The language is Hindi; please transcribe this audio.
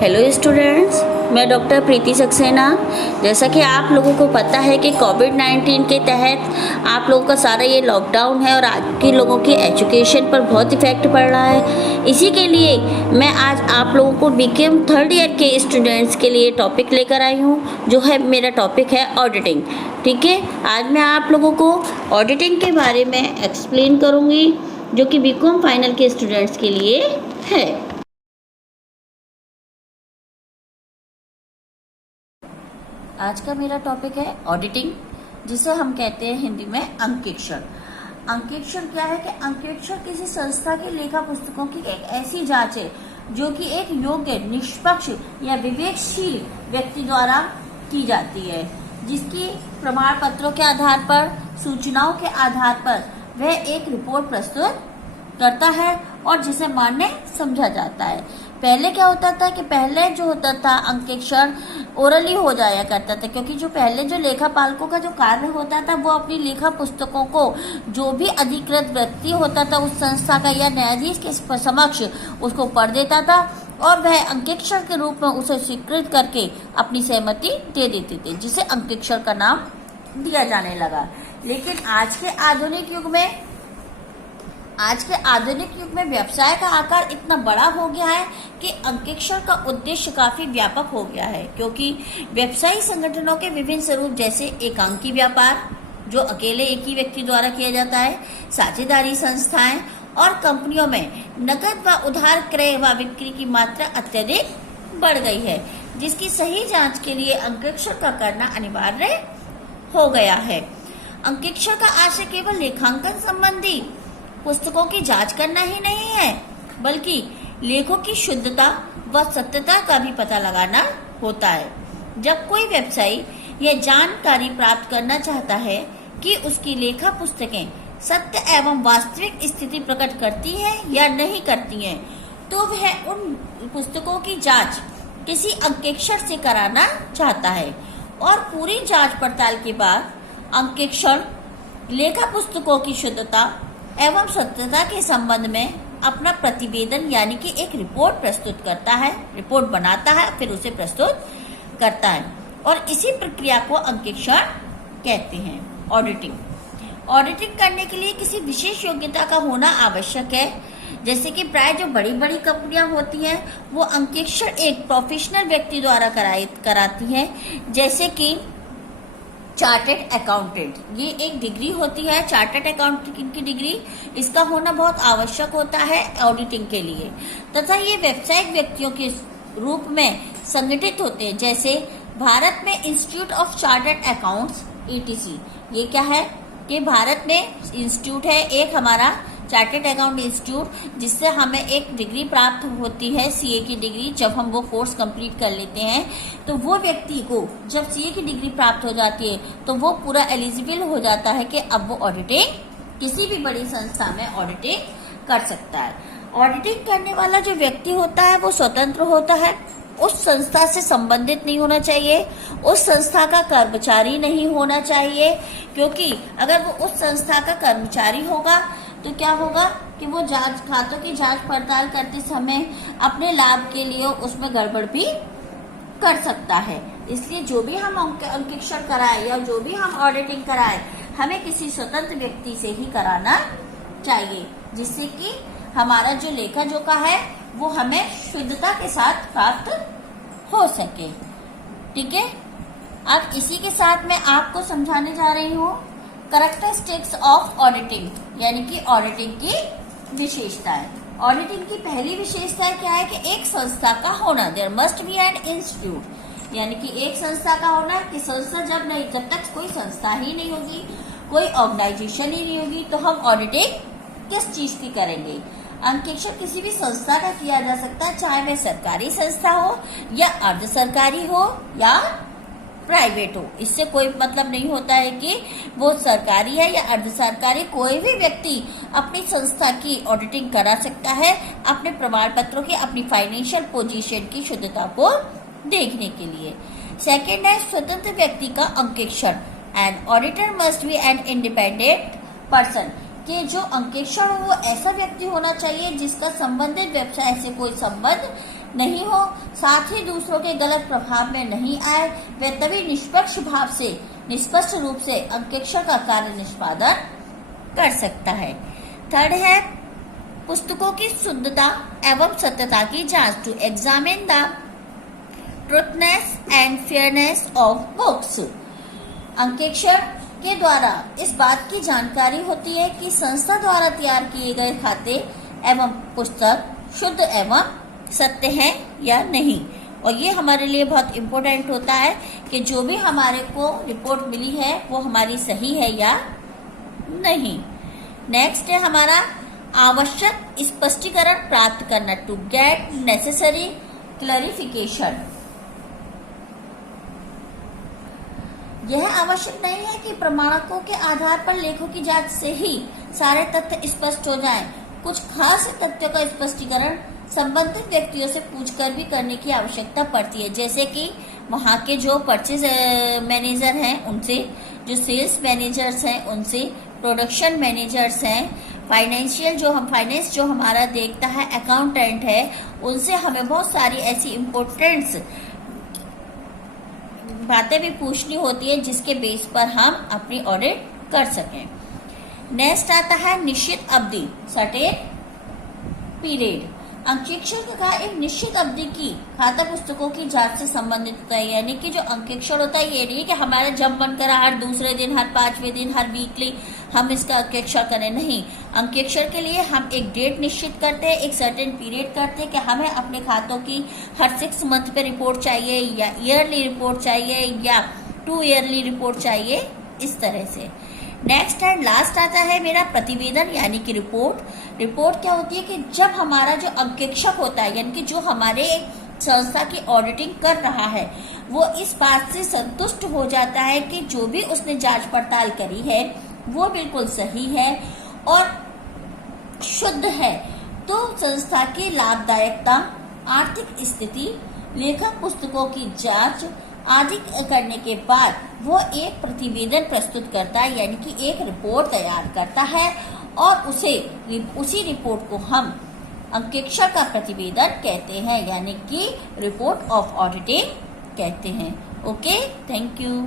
हेलो स्टूडेंट्स, मैं डॉक्टर प्रीति सक्सेना। जैसा कि आप लोगों को पता है कि कोविड-19 के तहत आप लोगों का सारा ये लॉकडाउन है और आपके लोगों की एजुकेशन पर बहुत इफ़ेक्ट पड़ रहा है। इसी के लिए मैं आज आप लोगों को बीकॉम थर्ड ईयर के स्टूडेंट्स के लिए टॉपिक लेकर आई हूँ, जो है मेरा टॉपिक है ऑडिटिंग। ठीक है, आज मैं आप लोगों को ऑडिटिंग के बारे में एक्सप्लेन करूँगी, जो कि बीकॉम फाइनल के स्टूडेंट्स के लिए है। आज का मेरा टॉपिक है ऑडिटिंग, जिसे हम कहते हैं हिंदी में अंकेक्षण। अंकेक्षण क्या है कि अंकेक्षण किसी संस्था की लेखा पुस्तकों की एक ऐसी जांच है जो कि एक योग्य, निष्पक्ष या विवेकशील व्यक्ति द्वारा की जाती है, जिसकी प्रमाण पत्रों के आधार पर, सूचनाओं के आधार पर वह एक रिपोर्ट प्रस्तुत करता है और जिसे मान्य समझा जाता है। पहले क्या होता था कि पहले जो होता था अंकेक्षण ओरली हो जाया करता था, क्योंकि जो पहले जो लेखापालकों का जो कार्य होता था वो अपनी लेखा पुस्तकों को जो भी अधिकृत व्यक्ति होता था उस संस्था का या न्यायाधीश के समक्ष उसको पढ़ देता था और वह अंकेक्षण के रूप में उसे स्वीकृत करके अपनी सहमति दे देते थे, जिसे अंकेक्षण का नाम दिया जाने लगा। लेकिन आज के आधुनिक युग में व्यवसाय का आकार इतना बड़ा हो गया है कि अंकेक्षण का उद्देश्य काफी व्यापक हो गया है, क्योंकि व्यवसायी संगठनों के विभिन्न स्वरूप जैसे एकांकी व्यापार, जो अकेले एक ही व्यक्ति द्वारा किया जाता है, साझेदारी संस्थाएं और कंपनियों में नकद व उधार क्रय व बिक्री की मात्रा अत्यधिक बढ़ गई है, जिसकी सही जांच के लिए अंकेक्षण का करना अनिवार्य हो गया है। अंकेक्षण का आशय केवल लेखांकन संबंधी पुस्तकों की जांच करना ही नहीं है, बल्कि लेखों की शुद्धता व सत्यता का भी पता लगाना होता है। जब कोई व्यवसायी यह जानकारी प्राप्त करना चाहता है कि उसकी लेखा पुस्तकें सत्य एवं वास्तविक स्थिति प्रकट करती हैं या नहीं करती हैं, तो वह उन पुस्तकों की जांच किसी अंकेक्षण से कराना चाहता है और पूरी जांच पड़ताल के बाद अंकेक्षण लेखा पुस्तकों की शुद्धता एवं सत्यता के संबंध में अपना प्रतिवेदन यानी कि एक रिपोर्ट प्रस्तुत करता है, रिपोर्ट बनाता है, फिर उसे प्रस्तुत करता है और इसी प्रक्रिया को अंकेक्षण कहते हैं। ऑडिटिंग करने के लिए किसी विशेष योग्यता का होना आवश्यक है। जैसे कि प्राय जो बड़ी बड़ी कंपनियां होती हैं वो अंकेक्षण एक प्रोफेशनल व्यक्ति द्वारा कराती हैं, जैसे कि चार्टर्ड अकाउंटेंट। ये एक डिग्री होती है, चार्टर्ड अकाउंटिंग की डिग्री, इसका होना बहुत आवश्यक होता है ऑडिटिंग के लिए। तथा ये व्यावसायिक व्यक्तियों के रूप में संगठित होते हैं, जैसे भारत में institute of chartered accounts ETC। ये क्या है कि भारत में इंस्टीट्यूट है एक हमारा चार्टर्ड अकाउंट इंस्टीट्यूट, जिससे हमें एक डिग्री प्राप्त होती है, CA की डिग्री। जब हम वो कोर्स कंप्लीट कर लेते हैं तो वो व्यक्ति को जब CA की डिग्री प्राप्त हो जाती है तो वो पूरा एलिजिबल हो जाता है कि अब वो ऑडिटिंग किसी भी बड़ी संस्था में ऑडिटिंग कर सकता है। ऑडिटिंग करने वाला जो व्यक्ति होता है वो स्वतंत्र होता है, उस संस्था से संबंधित नहीं होना चाहिए, उस संस्था का कर्मचारी नहीं होना चाहिए, क्योंकि अगर वो उस संस्था का कर्मचारी होगा तो क्या होगा कि वो खातों की जांच पड़ताल करते समय अपने लाभ के लिए उसमें गड़बड़ भी कर सकता है। इसलिए जो भी हम अंकेक्षण कराए या जो भी हम ऑडिटिंग कराए, हमें किसी स्वतंत्र व्यक्ति से ही कराना चाहिए, जिससे कि हमारा जो लेखा जोखा है वो हमें शुद्धता के साथ प्राप्त हो सके। ठीक है, अब इसी के साथ मैं आपको समझाने जा रही हूँ कैरेक्टरिस्टिक्स ऑफ ऑडिटिंग, यानी कि ऑडिटिंग की विशेषताएं। ऑडिटिंग की पहली विशेषता क्या है कि एक संस्था का होना, there must be an institute, यानी कि एक संस्था का होना कि संस्था जब तक कोई संस्था ही नहीं होगी, कोई ऑर्गेनाइजेशन ही नहीं होगी, तो हम ऑडिटिंग किस चीज की करेंगे। अंकेक्षण किसी भी संस्था का किया जा सकता है, चाहे वह सरकारी संस्था हो या अर्ध सरकारी हो या प्राइवेट हो। इससे कोई मतलब नहीं होता है कि वो सरकारी है या अर्ध सरकारी, कोई भी व्यक्ति अपनी संस्था की ऑडिटिंग करा सकता है अपने प्रमाण पत्रों की, अपनी फाइनेंशियल पोजीशन की शुद्धता को देखने के लिए। सेकेंड है स्वतंत्र व्यक्ति का अंकेक्षण। An auditor must be an independent person, कि जो अंकेक्षण हो वो ऐसा व्यक्ति होना चाहिए जिसका संबंधित व्यवसाय से कोई संबंध नहीं हो, साथ ही दूसरों के गलत प्रभाव में नहीं आए, वह तभी निष्पक्ष भाव से निष्पक्ष रूप से अंकेक्षण का कार्य निष्पादन कर सकता है। थर्ड है पुस्तकों की शुद्धता एवं सत्यता की जांच, to examine the truthness and fairness of books. अंकेक्षण के द्वारा इस बात की जानकारी होती है कि संस्था द्वारा तैयार किए गए खाते एवं पुस्तक शुद्ध एवं सत्य हैं या नहीं। और ये हमारे लिए बहुत इम्पोर्टेंट होता है कि जो भी हमारे को रिपोर्ट मिली है वो हमारी सही है या नहीं। नेक्स्ट है हमारा आवश्यक स्पष्टीकरण प्राप्त करना, टू गेट नेसेसरी क्लैरिफिकेशन। यह आवश्यक नहीं है कि प्रमाणकों के आधार पर लेखों की जांच से ही सारे तथ्य स्पष्ट हो जाएं। कुछ खास तथ्यों का स्पष्टीकरण संबंधित व्यक्तियों से पूछकर भी करने की आवश्यकता पड़ती है, जैसे कि वहाँ के जो परचेज मैनेजर हैं उनसे, जो सेल्स मैनेजर्स हैं उनसे, प्रोडक्शन मैनेजर्स हैं, फाइनेंस जो हमारा देखता है, अकाउंटेंट है, उनसे हमें बहुत सारी ऐसी इम्पोर्टेंट्स बातें भी पूछनी होती है जिसके बेस पर हम अपनी ऑडिट कर सकें। नेक्स्ट आता है निश्चित अवधि, सर्टेन पीरियड। अंकेक्षण का एक निश्चित अवधि की खाता पुस्तकों की जांच से संबंधित होता है, यानी कि जो अंकेक्षण होता है ये नहीं कि हमारा जब मन करा हर दूसरे दिन, हर 5वें दिन, हर वीकली हम इसका अंकेक्षण करें। नहीं, अंकेक्षण के लिए हम एक डेट निश्चित करते हैं, एक सर्टेन पीरियड करते हैं कि हमें अपने खातों की हर 6 मंथ पे रिपोर्ट चाहिए या ईयरली रिपोर्ट चाहिए या 2 ईयरली रिपोर्ट चाहिए, इस तरह से। नेक्स्ट एंड लास्ट आता है मेरा प्रतिवेदन यानी कि रिपोर्ट। रिपोर्ट क्या होती है कि जब हमारा जो अंकेक्षक होता है यानी कि जो हमारे संस्था की ऑडिटिंग कर रहा है वो इस बात से संतुष्ट हो जाता है कि जो भी उसने जांच पड़ताल करी है वो बिल्कुल सही है और शुद्ध है, तो संस्था की लाभदायकता, आर्थिक स्थिति, लेखक पुस्तकों की जांच आदि करने के बाद वो एक प्रतिवेदन प्रस्तुत करता है यानी कि एक रिपोर्ट तैयार करता है और उसी रिपोर्ट को हम अंकेक्षण का प्रतिवेदन कहते हैं यानी कि रिपोर्ट ऑफ ऑडिटिंग कहते हैं। Okay, thank you.